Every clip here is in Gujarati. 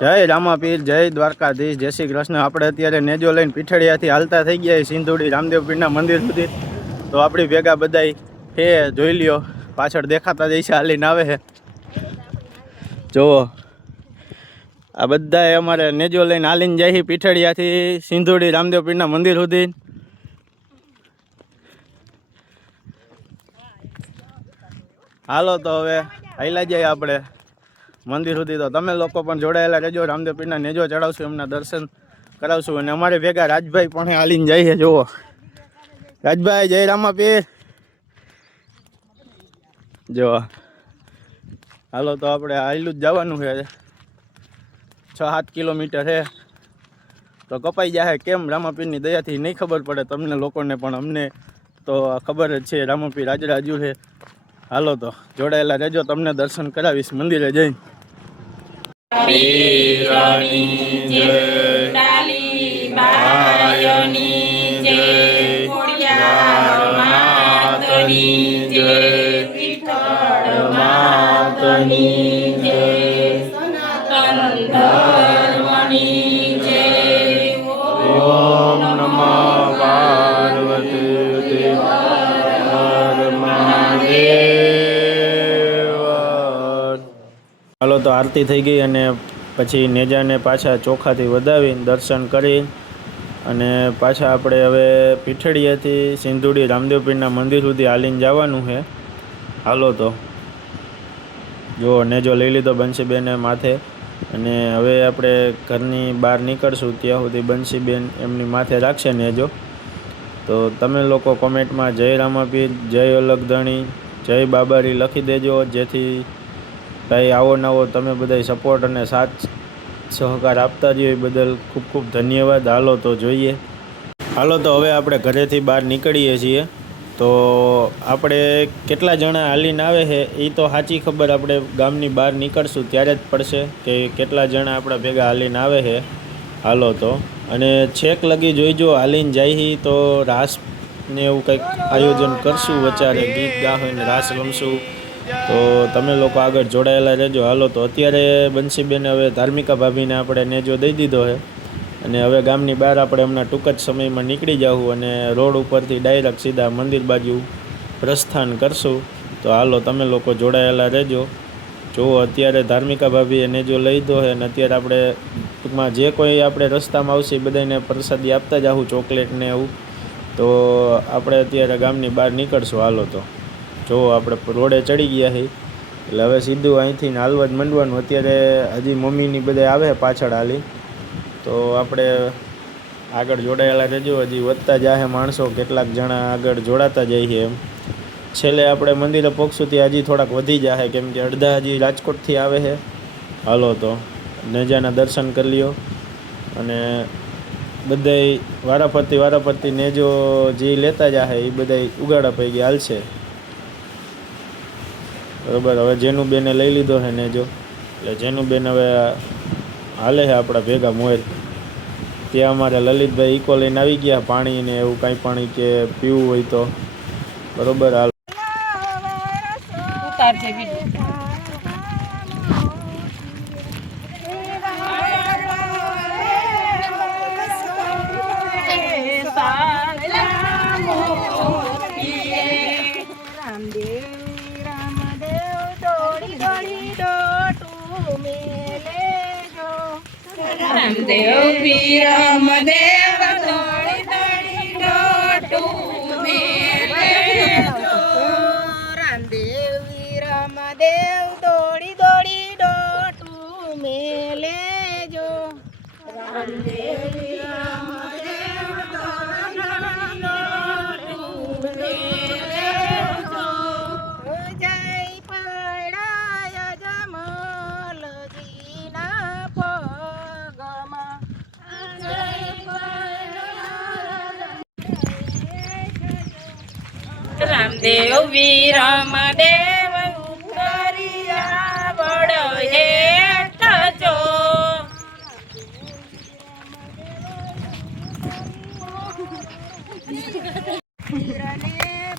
જય રામાપીર, જય દ્વારકાધીશ, જય શ્રી કૃષ્ણ। આપણે અત્યારે નેજો લઈને પીઠળિયાથી હાલતા થઈ ગયા સિંધુડી રામદેવ પીરના મંદિર સુધી। તો આપણી ભેગા બધાય હે, જોઈ લ્યો પાછળ દેખાતા જઈશે હાલીને આવે છે। જુઓ આ બધાય અમારે નેજો લઈને હાલીને જાય પીઠળિયાથી સિંધુડી રામદેવ પીરના મંદિર સુધી। હાલો તો હવે હાલ્યા જાય આપણે મંદિર સુધી। તો તમે લોકો પણ જોડાયેલા રહેજો, રામદેવ પીરના નેજો ચડાવશું, એમના દર્શન કરાવશું। અને અમારે ભેગા રાજભાઈ પણ હાલીને જાય છે। જુઓ રાજભાઈ, જય રામાપીર। જો હાલો તો આપણે હાલ્યું જ જવાનું છે, 6-7 કિલોમીટર છે। તો કપાઈ જાય કેમ, રામાપીરની દયાથી નહીં ખબર પડે તમને લોકોને, પણ અમને તો ખબર જ છે રામાપીર હાજર હાજર છે। હાલો તો જોડાયેલા રહેજો, તમને દર્શન કરાવીશ મંદિરે જઈને। પીરની જય, ડાલી બાયોની જય, ખોડિયાર માતની જય, વિઠ્ઠલ માતની જય, સનાતન ધર્મની જય। ઓમ નમઃ પાર્વતી હર મહાદેવ। હાલો તો આરતી થઈ ગઈ અને પછી નેજાને પાછા ચોખાથી વધાવીને દર્શન કરી અને પાછા આપણે હવે પીઠળિયાથી સિંધુડી રામદેવ પીરના મંદિર સુધી હાલીને જવાનું છે। હાલો તો જો નેજો લઈ લીધો બંસીબેને માથે, અને હવે આપણે ઘરની બહાર નીકળશું ત્યાં સુધી બંસીબેન એમની માથે રાખશે નેજો। તો તમે લોકો કોમેન્ટમાં જય રામાપીર, જય અલગધણી, જય બાબારી લખી દેજો, જેથી ભાઈ આવો નવો તમે બધા સપોર્ટ અને સાથ સહકાર આપતા રહ્યો, એ બદલ ખૂબ ખૂબ ધન્યવાદ। હાલો તો જોઈએ। હાલો તો હવે આપણે ઘરેથી બહાર નીકળીએ છીએ। તો આપણે કેટલા જણા હાલીને આવે છે એ તો સાચી ખબર આપણે ગામની બહાર નીકળશું ત્યારે જ પડશે કે કેટલા જણા આપણા ભેગા હાલીને આવે છે। હાલો તો અને છેક લગી જોઈજો, હાલીને જાય તો રાસ ને એવું કંઈક આયોજન કરશું, વચારે ગીત ગાઈને રાસ રમશું। તો તમે લોકો આગળ જોડાયેલા રહેજો। હાલો તો અત્યારે બંસીબેને હવે ધાર્મિકા ભાભીને આપણે નેજો દઈ દીધો છે, અને હવે ગામની બહાર આપણે હમણાં ટૂંક જ સમયમાં નીકળી જાઉં અને રોડ ઉપરથી ડાયરેક્ટ સીધા મંદિર બાજુ પ્રસ્થાન કરશું। તો હાલો તમે લોકો જોડાયેલા રહેજો। જુઓ અત્યારે ધાર્મિકા ભાભીએ નેજો લઈ લીધો છે, અને અત્યારે આપણે ટૂંકમાં જે કોઈ આપણે રસ્તામાં આવશે એ બધાને પ્રસાદી આપતા જાઉં, ચોકલેટ ને એવું। તો આપણે અત્યારે ગામની બહાર નીકળશું। હાલો તો જો આપણે રોડે ચડી ગયા છે, એટલે હવે સીધું અહીંથી હાલવા જ માંડવાનું। અત્યારે હજી મમ્મીની બધા આવે પાછળ હાલી, તો આપણે આગળ જોડાયેલા રહેજો। હજી વધતા જાય માણસો, કેટલાક જણા આગળ જોડાતા જાય છે એમ। છેલ્લે આપણે મંદિરે પહોંચશું ત્યાં હજી થોડાક વધી જાય, કેમ કે અડધા હજી રાજકોટથી આવે છે। હાલો તો નેજાના દર્શન કરી લ્યો, અને બધાય વારાફરતી નેજો જે લેતા જાય એ બધા ઉગાડા પૈકી હાલશે, બરાબર। હવે જેનું બેને લઈ લીધો છે નેજો, એટલે જેનું બેન હવે હાલે છે આપણા ભેગા મોર। ત્યાં અમારે લલિતભાઈ ઇકો લઈને આવી ગયા, પાણી ને એવું કાંઈ પાણી કે પીવું હોય તો, બરાબર। હાલ ઉતારજે રામદેવ પીર રામદેવ દોડી દોડી ડોટું મેલેજો, રામદેવ પીર રામદેવ દોડી દોડી ડોટું મેલેજો, રામદેવ પીર રામદેવ દોડી ડોટું મેલેજો, જય પડાય જમલજીના પગમાં, રામદેવ વીર રામદેવ ઉતરિયા વડ હેઠ જો, રામદેવ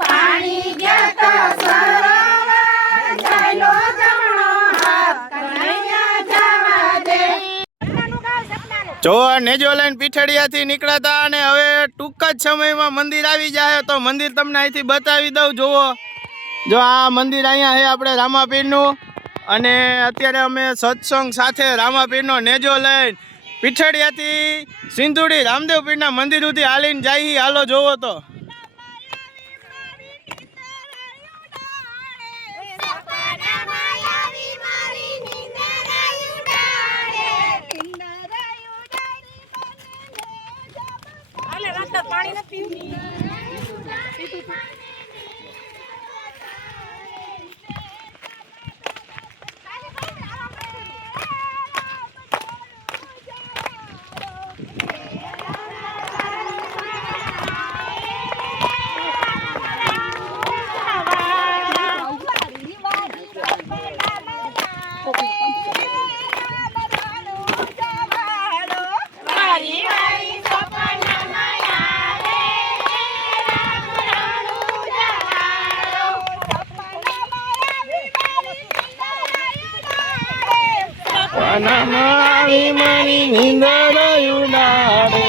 પાણી ગયા તો સરોવર ચાલ્યો જમણો હાથ કનૈયા જવા દે. જો નેજો લઈને પીઠડિયાથી નીકળ્યા અને હવે ટૂંક જ સમયમાં મંદિર આવી જાય તો મંદિર તમને અહીંથી બતાવી દઉં. જુઓ, જો આ મંદિર અહીંયા છે આપણે રામાપીરનું, અને અત્યારે અમે સત્સંગ સાથે રામાપીરનો નેજો લઈને પીઠડિયાથી સિંધુડી રામદેવ પીરના મંદિર સુધી હાલીને જઈ. હાલો જોવો તો. પાણી નથી પીવું. મારી મારી નિંદર ઉડાડે.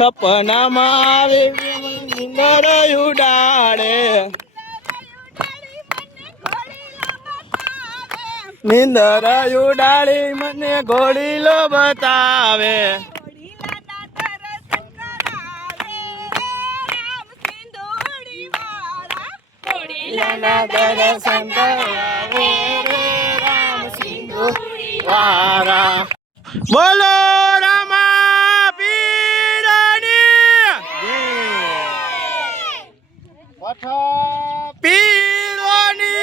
સપનામાં આવે નિંદર ઉડાડે, નિંદર ઉડાડી મને ઘોડીલો બતાવે. દર્શન કરાવે રે રામ સિંધુડી વાળા. બોલો રામા પીરની પીરની.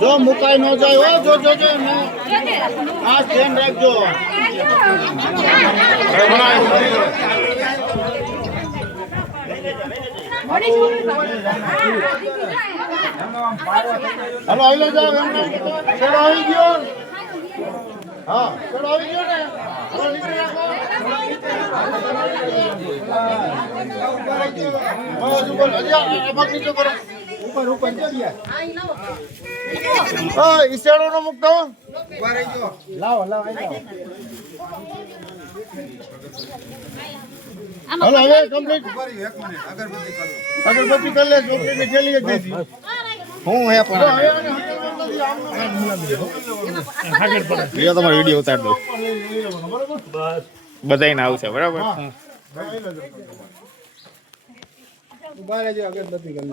જો મુકાઈ ન જાય હો, જો આ ધ્યાન રાખજો. હાલો આવી જાઓ એમ ચડો આવી ગયો. હા ચડો આવી ગયો ને. હાલો નીકળી રાખો. બસ ઉપર હજી આ ભાગ નીચે કરો. ઉપર હા ઈસાડો નો મુકતો. ઉપર આવી ગયો. લાવો હાલો હવે કમ્પ્લીટ. અગરબત્તી કરી લે. ચોકડીને ખેલી જ દીધી. હું હે પણ તમારો વિડીયો ઉતાર દો. બધાને આવશે બરાબર. અગરબત્તી કરી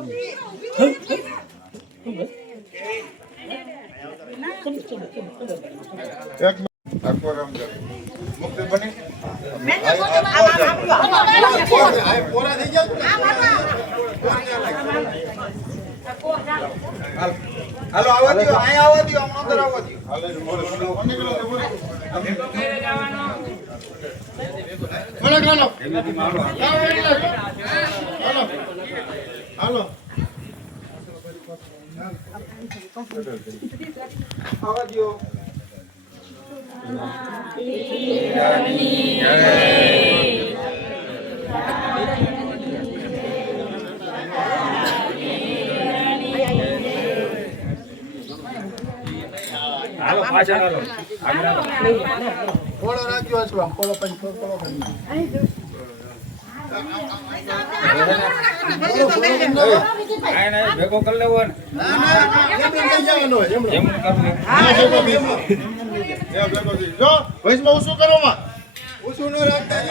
હાલો આવવા દો. અહીંયા આવવા દો. અંદર આવવા દો. હાલો આવવા દો. હાલો પાછા હાલો. કોળો રાખ્યો છે. કોળો પછી ભેગો કરી લેવો ને. એમ કરવું. જો વૈષ્ણવ શું કરો માં ઓછું ન રાખતા.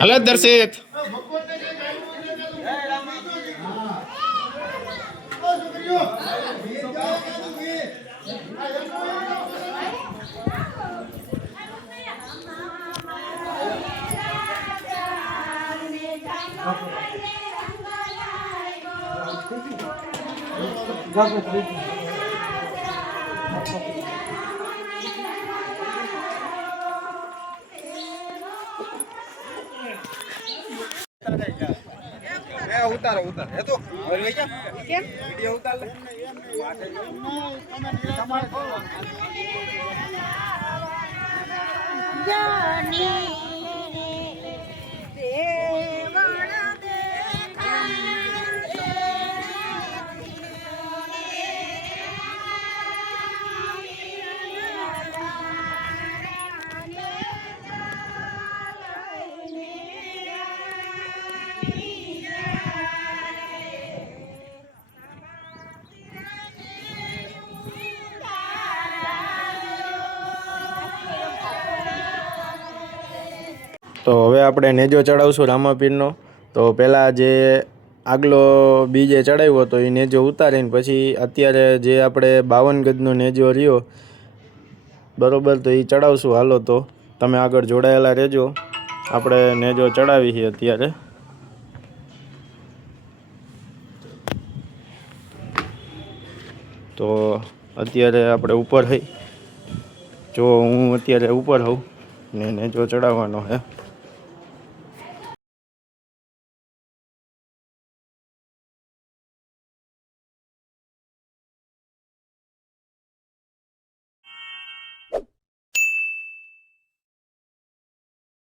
હલો દર્શિત. ઉતારો એ તો કેમ વિડિયો ઉતાર લે. તો હવે આપણે નેજો ચડાવશું રામાપીરનો. તો પહેલાં જે આગલો બીજે ચડાવ્યો હતો એ નેજો ઉતારીને પછી અત્યારે જે આપણે 52 ગજનો નેજો રહ્યો બરાબર, તો એ ચડાવશું. હાલો તો તમે આગળ જોડાયેલા રહેજો. આપણે નેજો ચડાવી છે અત્યારે. તો અત્યારે આપણે ઉપર થઈ. જો હું અત્યારે ઉપર હોઉં ને નેજો ચડાવવાનો છે.